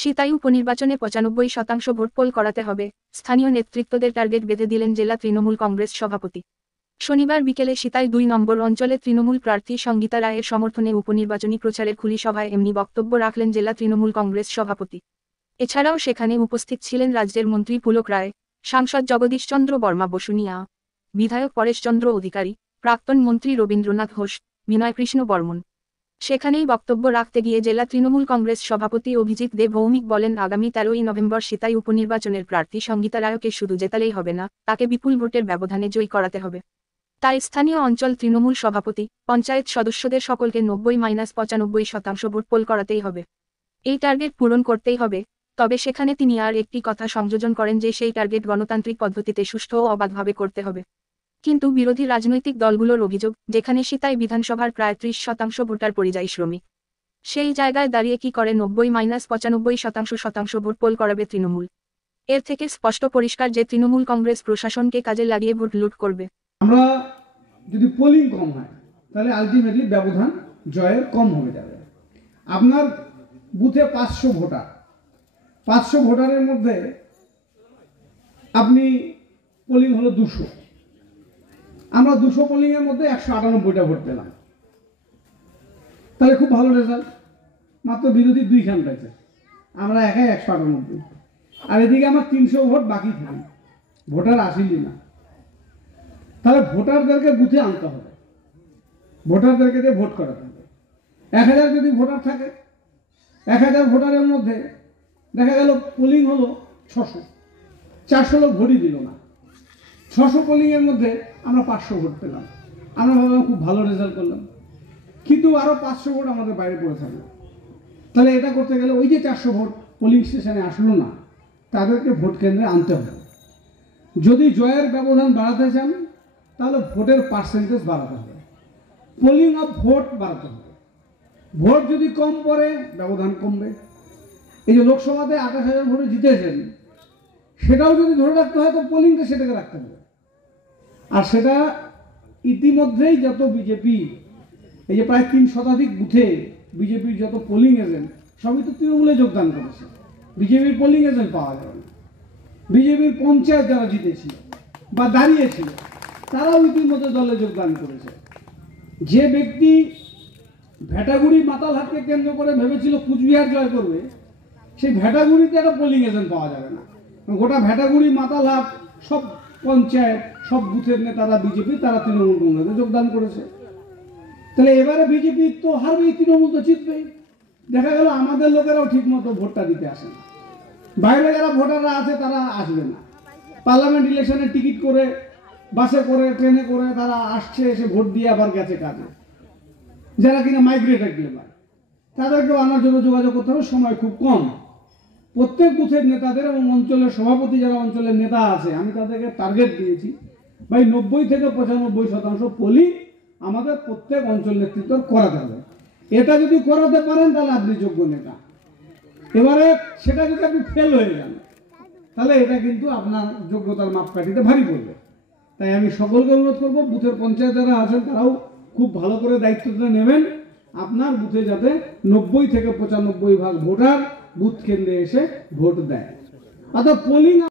সিতাই উপনির্বাচনে ৯৫% vote pole করাতে হবে, স্থানীয় নেতৃত্বদের টার্গেট বেঁধে দিলেন জেলা তৃণমূল কংগ্রেস সভাপতি। শনিবার বিকেলে সিতাই ২ নম্বর অঞ্চলে তৃণমূল প্রার্থী সঙ্গীতা রায়ের সমর্থনে উপনির্বাচনী প্রচারের খুলি সভায় এমনি বক্তব্য রাখলেন জেলা তৃণমূল কংগ্রেস সভাপতি। এছাড়াও সেখানে উপস্থিত ছিলেন রাজ্যের মন্ত্রী পুলক রায়, সাংসদ জগদীশচন্দ্র বর্মা বসুনিয়া, বিধায়ক পরেশচন্দ্র অধিকারী, প্রাক্তন মন্ত্রী রবীন্দ্রনাথ ঘোষ, বিনয়কৃষ্ণ বর্মন। সেখানেই বক্তব্য রাখতে গিয়ে জেলা তৃণমূল কংগ্রেস সভাপতি অভিজিৎ দে ভৌমিক বলেন, আগামী ১৩ই নভেম্বর সিতাই উপনির্বাচনের প্রার্থী সঙ্গীতা রায়কে শুধু জেতালেই হবে না, তাকে বিপুল ভোটের ব্যবধানে জয়ী করাতে হবে। তাই স্থানীয় অঞ্চল তৃণমূল সভাপতি, পঞ্চায়েত সদস্যদের সকলকে ৯০-৯৫% ভোট পোল করাতেই হবে। এই টার্গেট পূরণ করতেই হবে। তবে সেখানে তিনি আর একটি কথা সংযোজন করেন যে সেই টার্গেট গণতান্ত্রিক পদ্ধতিতে সুষ্ঠু ও অবাধভাবে করতে হবে। কিন্তু বিরোধী রাজনৈতিক দলগুলোর অভিযোগ, যেখানে সিতাই বিধানসভার প্রায় ৩০% ভোটার পরিযায়ী শ্রমিক, সেই জায়গায় দাঁড়িয়ে কি করে ৯০-৯৫% ভোট পোল করাবে তৃণমূল? এর থেকে স্পষ্ট পরিষ্কার যে তৃণমূল কংগ্রেস প্রশাসনকে কাজে লাগিয়ে ভোট লুট করবে। আমরা যদি পোলিং কম হয় তাহলে আলটিমেটলি ব্যবধান জয়ের কম হয়ে যাবে। আপনার বুথে ৫০০ ভোটারের মধ্যে আপনি পোলিং হলো ২০০, আমরা ২০০ পোলিংয়ের মধ্যে ১৯৮টা ভোট পেলাম, তাহলে খুব ভালো রেজাল্ট। মাত্র বিরোধী ২ খান পেয়েছে, আমরা একাই ১৯৮, আর এদিকে আমার ৩০০ ভোট বাকি থাকে, ভোটার আসেনি না। তাহলে ভোটারদেরকে বুথে আনতে হবে, ভোটারদেরকে দিয়ে ভোট করাতে হবে। ১০০০ যদি ভোটার থাকে, ১০০০ ভোটারের মধ্যে দেখা গেল পোলিং হলো ৬০০, ৪০০ লোক ভোটই দিল না। ৬০০ পোলিংয়ের মধ্যে আমরা ৫০০ ভোট পেলাম, আমরা ভাবলাম খুব ভালো রেজাল্ট করলাম, কিন্তু আরও ৫০০ ভোট আমাদের বাইরে পড়ে থাকলো। তাহলে এটা করতে গেলে ওই যে ৪০০ ভোট পোলিং স্টেশনে আসলো না, তাদেরকে ভোট কেন্দ্রে আনতে হবে। যদি জয়ের ব্যবধান বাড়াতে চান তাহলে ভোটের পার্সেন্টেজ বাড়াতে হবে, পোলিং অফ ভোট বাড়াতে হবে। ভোট যদি কম পড়ে ব্যবধান কমবে। এই যে লোকসভাতে ২৮,০০০ ভোটে জিতেছেন, সেটাও যদি ধরে রাখতে হয় তো পোলিংটা সেটাকে রাখতে হবে। আর সেটা ইতিমধ্যেই যত বিজেপি, এই যে প্রায় ৩ শতাধিক বুথে বিজেপির যত পোলিং এজেন্ট সবই তো তৃণমূলে যোগদান করেছে। বিজেপির পোলিং এজেন্ট পাওয়া যাবে না। বিজেপির পঞ্চায়েত যারা জিতেছিল বা দাঁড়িয়েছিল তারাও ইতিমধ্যে দলে যোগদান করেছে। যে ব্যক্তি ভেটাগুড়ি মাতালহাটকে কেন্দ্র করে ভেবেছিল কুচবিহার জয় করবে, সেই ভেটাগুড়িতে একটা পোলিং এজেন্ট পাওয়া যাবে না। গোটা ভেটাগুড়ি মাতালহাট সব পঞ্চায়েত সব বুথের নেতারা বিজেপি, তারা তৃণমূল কংগ্রেসে যোগদান করেছে। তাহলে এবারে বিজেপি তো হারবেই, তৃণমূল তো জিতবেই। দেখা গেল আমাদের লোকেরাও ঠিক মতো ভোটটা দিতে আসে না, বাইরে যারা ভোটাররা আছে তারা আসবে না। পার্লামেন্ট ইলেকশনে টিকিট করে, বাসে করে, ট্রেনে করে তারা আসছে, এসে ভোট দিয়ে আবার গেছে কাজে। যারা কিনা মাইগ্রেটেড লেবার, তাদেরকেও আনার জন্য যোগাযোগ করতে হবে, সময় খুব কম। প্রত্যেক বুথের নেতাদের এবং অঞ্চলের সভাপতি যারা অঞ্চলের নেতা আছে, আমি তাদেরকে টার্গেট দিয়েছি, ভাই ৯০-৯৫% পোলিং আমাদের প্রত্যেক অঞ্চল নেতৃত্ব করাতে হবে। এটা যদি করাতে পারেন তাহলে আপনি যোগ্য নেতা। এবারে সেটা যদি আপনি ফেল হয়ে যান তাহলে এটা কিন্তু আপনার যোগ্যতার মাপকাঠিতে ভারী পড়বে। তাই আমি সকলকে অনুরোধ করব, বুথের পঞ্চায়েত যারা আছেন তারাও খুব ভালো করে দায়িত্বটা নেবেন, আপনার বুথে যাতে ৯০-৯৫% ভোটার বুথ কেন্দ্রে এসে ভোট দেয়। অর্থাৎ পোলিং